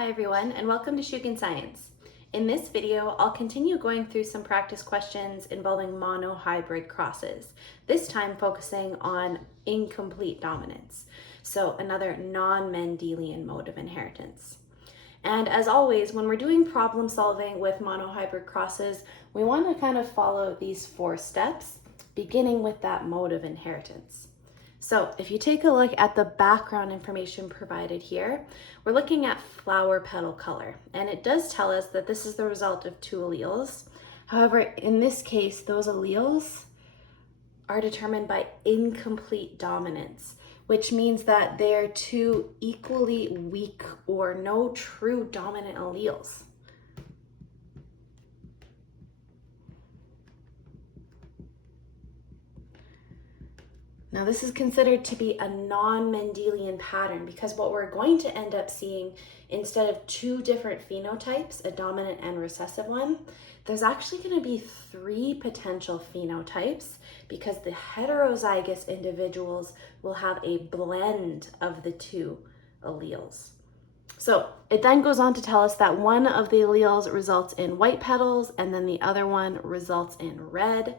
Hi everyone, and welcome to Shukin Science. In this video, I'll continue going through some practice questions involving monohybrid crosses, this time focusing on incomplete dominance, so another non-Mendelian mode of inheritance. And as always, when we're doing problem solving with monohybrid crosses, we want to kind of follow these 4 steps, beginning with that mode of inheritance. So if you take a look at the background information provided here, we're looking at flower petal color, and it does tell us that this is the result of 2 alleles. However, in this case, those alleles are determined by incomplete dominance, which means that they're 2 equally weak or no true dominant alleles. Now this is considered to be a non-Mendelian pattern because what we're going to end up seeing, instead of 2 different phenotypes, a dominant and recessive one, there's actually going to be 3 potential phenotypes because the heterozygous individuals will have a blend of the 2 alleles. So it then goes on to tell us that one of the alleles results in white petals and then the other one results in red.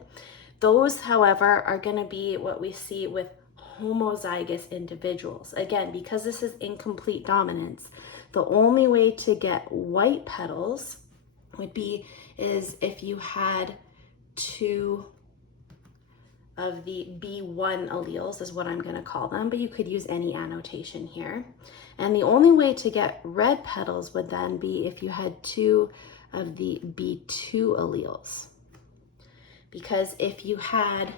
Those, however, are going to be what we see with homozygous individuals. Again, because this is incomplete dominance, the only way to get white petals would be if you had 2 of the B1 alleles, is what I'm going to call them, but you could use any annotation here. And the only way to get red petals would then be if you had 2 of the B2 alleles. Because if you had,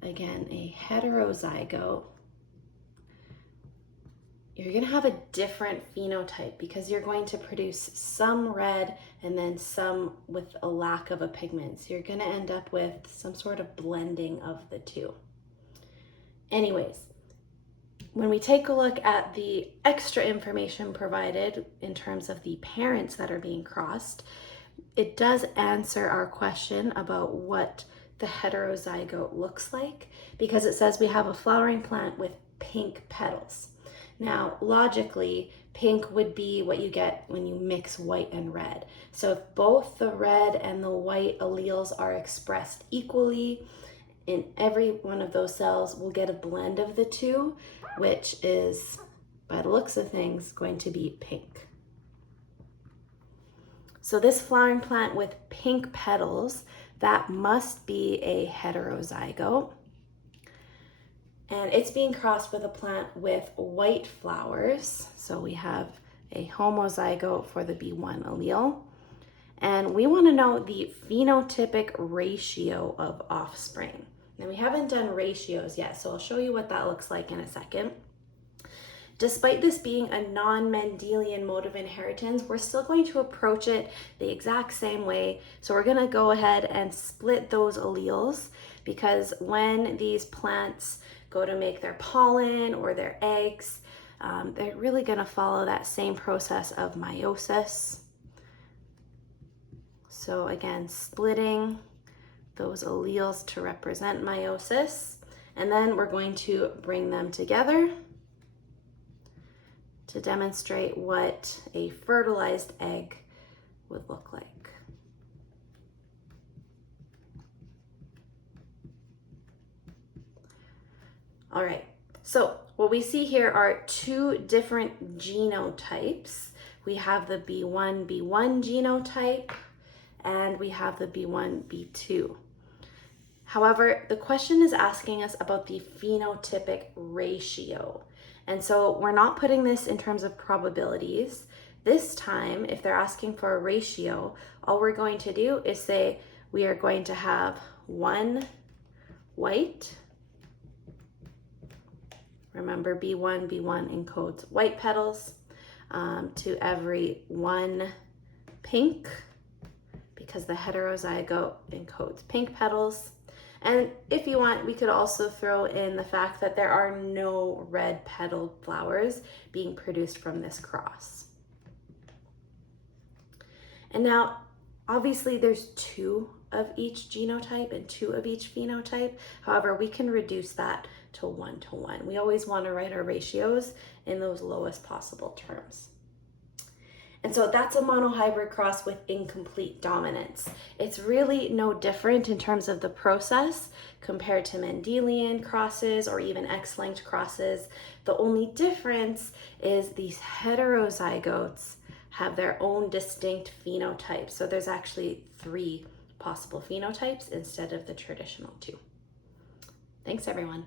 again, a heterozygote, you're going to have a different phenotype because you're going to produce some red and then some with a lack of a pigment. So you're going to end up with some sort of blending of the 2. Anyways, when we take a look at the extra information provided in terms of the parents that are being crossed, it does answer our question about what the heterozygote looks like because it says we have a flowering plant with pink petals. Now, logically, pink would be what you get when you mix white and red. So if both the red and the white alleles are expressed equally, in every one of those cells, we'll get a blend of the 2, which is, by the looks of things, going to be pink. So this flowering plant with pink petals, that must be a heterozygote. And it's being crossed with a plant with white flowers. So we have a homozygote for the B1 allele. And we want to know the phenotypic ratio of offspring. Now we haven't done ratios yet, so I'll show you what that looks like in a second. Despite this being a non-Mendelian mode of inheritance, we're still going to approach it the exact same way. So we're going to go ahead and split those alleles because when these plants go to make their pollen or their eggs, they're really going to follow that same process of meiosis. So again, splitting those alleles to represent meiosis, and then we're going to bring them together to demonstrate what a fertilized egg would look like. All right, so what we see here are 2 different genotypes. We have the B1 genotype, and we have the B1b2. However, the question is asking us about the phenotypic ratio. And so we're not putting this in terms of probabilities. This time, if they're asking for a ratio, all we're going to do is say we are going to have 1 white. Remember, B1 encodes white petals to every 1 pink because the heterozygote encodes pink petals. And if you want, we could also throw in the fact that there are no red petaled flowers being produced from this cross. And now, obviously, there's 2 of each genotype and 2 of each phenotype. However, we can reduce that to 1-to-1. We always want to write our ratios in those lowest possible terms. And so that's a monohybrid cross with incomplete dominance. It's really no different in terms of the process compared to Mendelian crosses or even X-linked crosses. The only difference is these heterozygotes have their own distinct phenotypes. So there's actually 3 possible phenotypes instead of the traditional 2. Thanks, everyone.